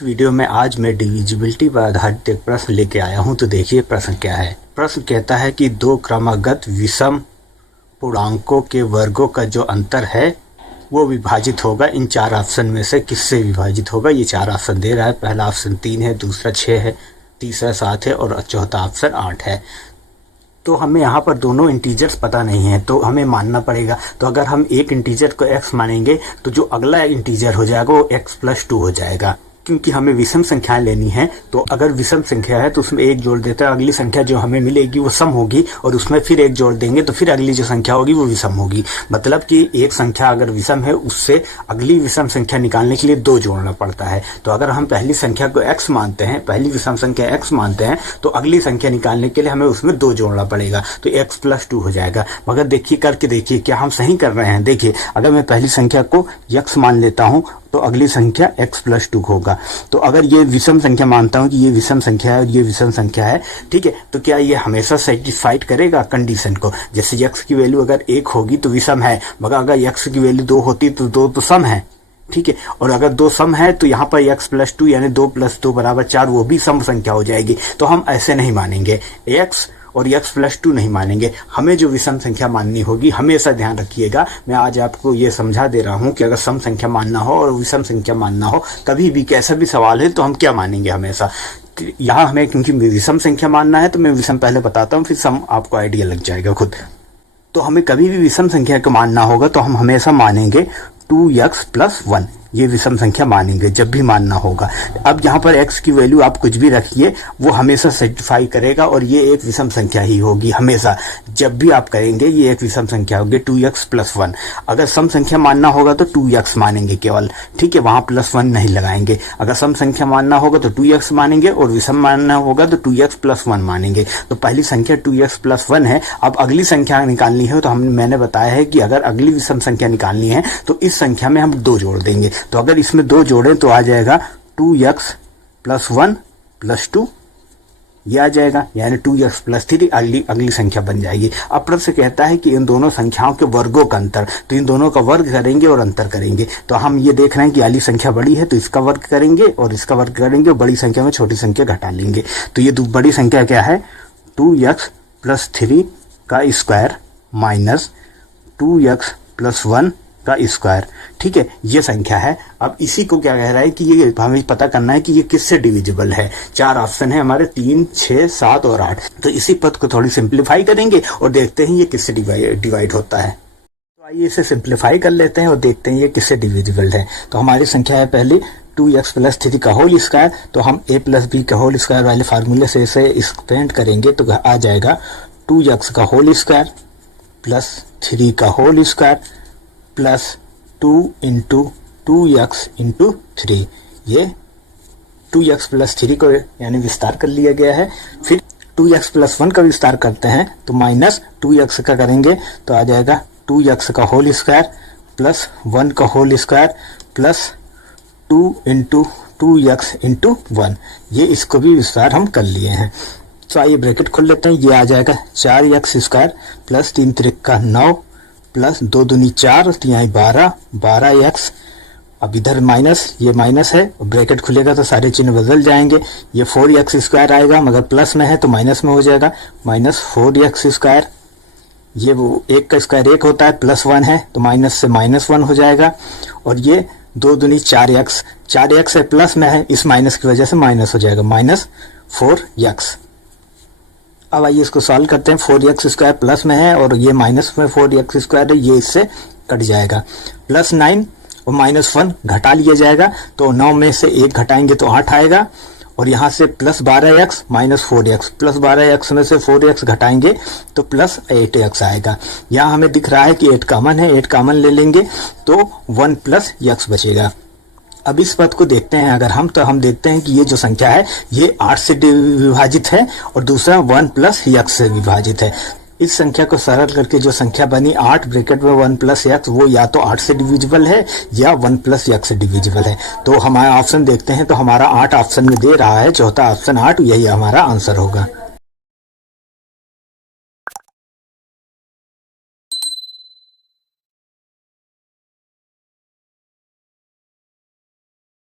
इस वीडियो में आज मैं डिविजिबिलिटी पर आधारित एक प्रश्न लेके आया हूं। तो देखिए प्रश्न क्या है। प्रश्न कहता है कि दो क्रमागत विषम पूर्णांकों के वर्गों का जो अंतर है वो विभाजित होगा इन चार ऑप्शन में से किससे विभाजित होगा। ये चार ऑप्शन दे रहा है। पहला ऑप्शन 3 है, दूसरा 6 है, तीसरा 7 है और चौथा ऑप्शन 8 है। तो हमें यहाँ पर दोनों इंटीजर्स पता नहीं है तो हमें मानना पड़ेगा। तो अगर हम एक इंटीजर को x मानेंगे तो जो अगला इंटीजर हो जाएगा वो x+2 हो जाएगा, क्योंकि हमें विषम संख्याएं लेनी है। तो अगर विषम संख्या है तो उसमें एक जोड़ देते हैं, अगली संख्या जो हमें मिलेगी वो सम होगी और उसमें फिर एक जोड़ देंगे तो फिर अगली जो संख्या होगी वो विषम होगी। मतलब कि एक संख्या अगर विषम है उससे अगली विषम संख्या निकालने के लिए 2 जोड़ना पड़ता है। तो अगर हम पहली संख्या को x मानते हैं, पहली विषम संख्या x मानते हैं तो अगली संख्या निकालने के लिए हमें उसमें 2 जोड़ना पड़ेगा, तो x+2 हो जाएगा। मगर देखिए करके देखिए क्या हम सही कर रहे हैं। देखिए अगर मैं पहली संख्या को x मान लेता हूं तो अगली संख्या x+2 होगा। तो अगर ये विषम संख्या मानता हूं कि ये विषम संख्या है और ये विषम संख्या है, ठीक है, तो क्या ये हमेशा सेटिस्फाइड करेगा कंडीशन को। जैसे x की वैल्यू अगर 1 होगी तो विषम है, मगर अगर x की वैल्यू 2 होती तो 2 तो सम है, ठीक है। और अगर 2 सम है तो यहाँ पर x+2 यानी 2 + 2 = 4 वो भी सम संख्या हो जाएगी। तो हम ऐसे नहीं मानेंगे, x और x+2 नहीं मानेंगे। हमें जो विषम संख्या माननी होगी, हमेशा ध्यान रखिएगा, मैं आज आपको ये समझा दे रहा हूँ कि अगर सम संख्या मानना हो और विषम संख्या मानना हो, कभी भी कैसा भी सवाल है तो हम क्या मानेंगे हमेशा। यहाँ हमें क्योंकि विषम संख्या मानना है तो मैं विषम पहले बताता हूँ, फिर सम आपको आइडिया लग जाएगा खुद। तो हमें कभी भी विषम संख्या को मानना होगा तो हम हमेशा मानेंगे 2x+1, ये विषम संख्या मानेंगे जब भी मानना होगा। अब यहाँ पर x की वैल्यू आप कुछ भी रखिए वो हमेशा सेटिस्फाई करेगा और ये एक विषम संख्या ही होगी। हमेशा जब भी आप करेंगे ये एक विषम संख्या होगी 2x+1। अगर सम संख्या मानना होगा तो 2x मानेंगे केवल, ठीक है, वहां +1 नहीं लगाएंगे। अगर सम संख्या मानना होगा तो 2x मानेंगे और विषम मानना होगा तो 2x+1 मानेंगे। तो पहली संख्या 2x+1 है। अब अगली संख्या निकालनी है तो मैंने बताया है कि अगर अगली विषम संख्या निकालनी है तो इस संख्या में हम 2 जोड़ देंगे। तो अगर इसमें 2 जोड़ें तो आ जाएगा 2x+1+2, ये आ जाएगा, यानी 2x+3 अगली संख्या बन जाएगी। अब प्रश्न कहता है कि इन दोनों संख्याओं के वर्गों का अंतर, तो इन दोनों का वर्ग करेंगे और अंतर करेंगे। तो हम ये देख रहे हैं कि अगली संख्या बड़ी है तो इसका वर्ग करेंगे और इसका वर्ग करेंगे और बड़ी संख्या में छोटी संख्या घटा लेंगे। तो ये बड़ी संख्या क्या है, 2x+3 का स्क्वायर माइनस 2x+1 का स्क्वायर, ठीक है, ये संख्या है। अब इसी को क्या कह रहा है कि ये हमें पता करना है कि ये किससे डिविजिबल है। 4 ऑप्शन है हमारे, 3, 6, 7 और 8। तो इसी पद को थोड़ी सिंप्लीफाई करेंगे और देखते हैं ये किससे डिवाइड होता है। तो आइए इसे सिंप्लीफाई कर लेते हैं और देखते हैं ये किससे डिविजिबल है। तो हमारी संख्या है पहली 2x+3 का होल स्क्वायर। तो हम a+b का होल स्क्वायर वाले फार्मूले से इसे एक्सपेंड करेंगे तो आ जाएगा 2x का होल स्क्वायर प्लस 3 का होल स्क्वायर प्लस 2 × 2x × 3। ये 2x+3 को यानी विस्तार कर लिया गया है। फिर 2x+1 का विस्तार करते हैं तो माइनस 2x का करेंगे तो आ जाएगा 2x का होल स्क्वायर प्लस 1 का होल स्क्वायर प्लस 2 × 2x × 1। ये इसको भी विस्तार हम कर लिए हैं। तो आइए ब्रैकेट खोल लेते हैं। ये आ जाएगा 4x² प्लस 3 × 3 = 9 प्लस 2 दूनी 4 3 12 12x। अब इधर माइनस, ये माइनस है, ब्रैकेट खुलेगा तो सारे चिन्ह बदल जाएंगे। ये 4x² आएगा, मगर प्लस में है तो माइनस में हो जाएगा, -4x²। ये वो 1 का स्क्वायर 1 होता है, +1 है तो माइनस से -1 हो जाएगा। और ये 2 दूनी 4x, 4x है प्लस में है, इस माइनस की वजह से माइनस हो जाएगा, -4x। अब आइए इसको सॉल्व करते हैं। 4x² प्लस में है और ये माइनस में 4x² है, ये इससे कट जाएगा। +9 और -1 घटा लिया जाएगा, तो 9 में से 1 घटाएंगे तो 8 आएगा। और यहाँ से +12x -4x, +12x में से 4x घटाएंगे तो +8x आएगा। यहाँ हमें दिख रहा है कि 8 कॉमन है, 8 कॉमन ले लेंगे तो 1 + x बचेगा। अब इस पद को देखते हैं अगर हम, तो हम देखते हैं कि ये जो संख्या है ये 8 से विभाजित है और दूसरा 1 + x से विभाजित है। इस संख्या को सरल करके जो संख्या बनी 8 ब्रैकेट में 1 + x, वो या तो 8 से डिविजिबल है या 1 + x से डिविजिबल है। तो हमारा ऑप्शन देखते हैं तो हमारा 8 ऑप्शन में दे रहा है, चौथा ऑप्शन 8, यही हमारा आंसर होगा।